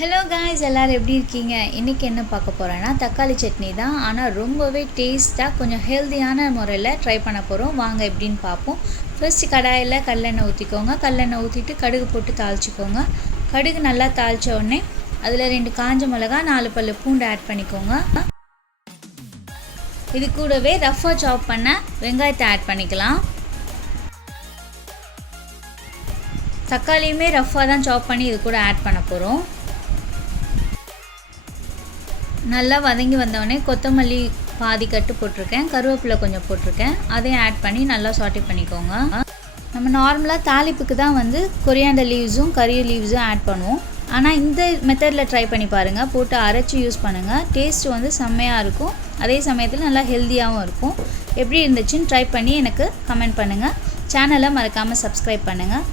Hello guys, எல்லோரும் எப்படி இருக்கீங்க? இன்றைக்கி என்ன பார்க்க போகிறேன்னா தக்காளி சட்னி தான். ஆனால் ரொம்பவே டேஸ்ட்டாக கொஞ்சம் ஹெல்த்தியான முறையில் ட்ரை பண்ண போகிறோம். வாங்க எப்படின்னு பார்ப்போம். ஃபர்ஸ்ட் கடாயில் கடலெண்ணெய் ஊற்றிக்கோங்க. கடலெண்ணெய் ஊற்றிட்டு கடுகு போட்டு தாளிச்சிக்கோங்க. கடுகு நல்லா தாளித்த உடனே அதில் 2 காஞ்ச மிளகா 4 பல்லு பூண்டு ஆட் பண்ணிக்கோங்க. இது கூடவே ரஃப்பாக சாப் பண்ண வெங்காயத்தை ஆட் பண்ணிக்கலாம். தக்காளியுமே ரஃப்பாக தான் சாப் பண்ணி இது கூட ஆட் பண்ண போகிறோம். நல்லா வதங்கி வந்தோடனே கொத்தமல்லி பாதி கட்டு போட்டிருக்கேன், கருவேப்பிலை கொஞ்சம் போட்டிருக்கேன். அதையும் ஆட் பண்ணி நல்லா சாட்டே பண்ணிக்கோங்க. நம்ம நார்மலாக தாளிப்புக்கு தான் கொரியாண்டர் லீவ்ஸும் கறி லீவ்ஸும் ஆட் பண்ணுவோம். ஆனால் இந்த மெத்தடில் ட்ரை பண்ணி பாருங்கள். போட்டு அரைச்சி யூஸ் பண்ணுங்கள். டேஸ்ட் செம்மையாக இருக்கும். அதே சமயத்தில் நல்லா ஹெல்த்தியாகவும் இருக்கும். எப்படி இருந்துச்சுன்னு ட்ரை பண்ணி எனக்கு கமெண்ட் பண்ணுங்கள். சேனலை மறக்காமல் சப்ஸ்கிரைப் பண்ணுங்கள்.